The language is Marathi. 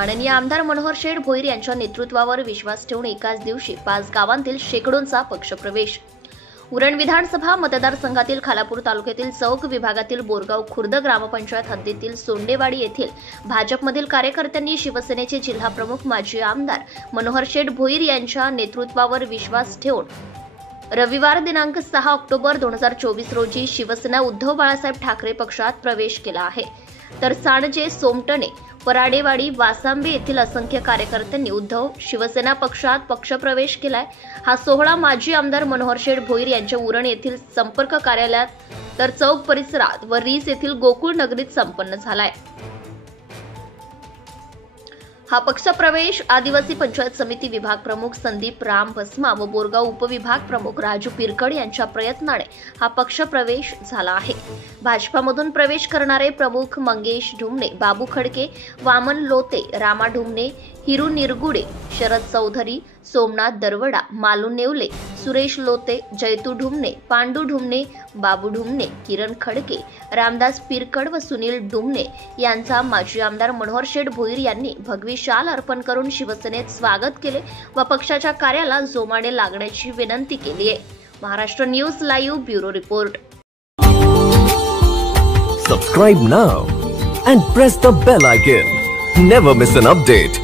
माननीय आमदार मनोहर शेठ भोईर यांच्या नेतृत्वावर विश्वास ठेवून एकाच दिवशी 5 गावांतील शेकडोंचा पक्षप्रवेश। उरण विधानसभा मतदारसंघातील खालापूर तालुक्यातील चौक विभागातील बोरगाव खुर्द ग्रामपंचायत हद्दीतील सोंडेवाडी येथील भाजपमधील कार्यकर्त्यांनी शिवसेनेचे जिल्हाप्रमुख माजी आमदार मनोहर शेठ भोईर यांच्या नेतृत्वावर विश्वास ठेवून रविवार दिनांक 6 ऑक्टोबर 2024 रोजी शिवसेना उद्धव बाळासाहेब ठाकरे पक्षात प्रवेश केला आहे। तर सांडजे, सोमटणे, पराडेवाडी, वासांबे येथील असंख्य कार्यकर्त्यांनी उद्धव शिवसेना पक्षात पक्षप्रवेश केलाय। हा सोहळा माजी आमदार मनोहर शेठ भोईर यांच्या उरण येथील संपर्क कार्यालयात तर चौक परिसरात व रीस येथील गोकुळ नगरीत संपन्न झालाय। हा पक्षप्रवेश आदिवासी पंचायत समिती विभाग प्रमुख संदीप राम भस्मा व बोरगाव उपविभाग प्रमुख राजू पिरकड यांच्या प्रयत्नाने हा पक्षप्रवेश झाला आहे। भाजपामधून प्रवेश करणारे प्रमुख मंगेश ढुमणे, बाबू खडके, वामन लोते, रामा ढुमणे, हिरू निरगुडे, शरद चौधरी, सोमनाथ दरवडा, मालू नेवले, सुरेश लोते, जयतू ढुमणे, पांडू ढुमणे, बाबू ढुमणे, किरण खडके, रामदास पिरकड व सुनील ढुमणे यांचा माजी आमदार मनोहर शेठ भोईर यांनी भगवी शाल अर्पण करून शिवसेनेत स्वागत केले व पक्षाच्या कार्याला जोमाने लागण्याची विनंती केली आहे। Maharashtra news live bureau report. Subscribe now and press the bell icon. Never miss an update.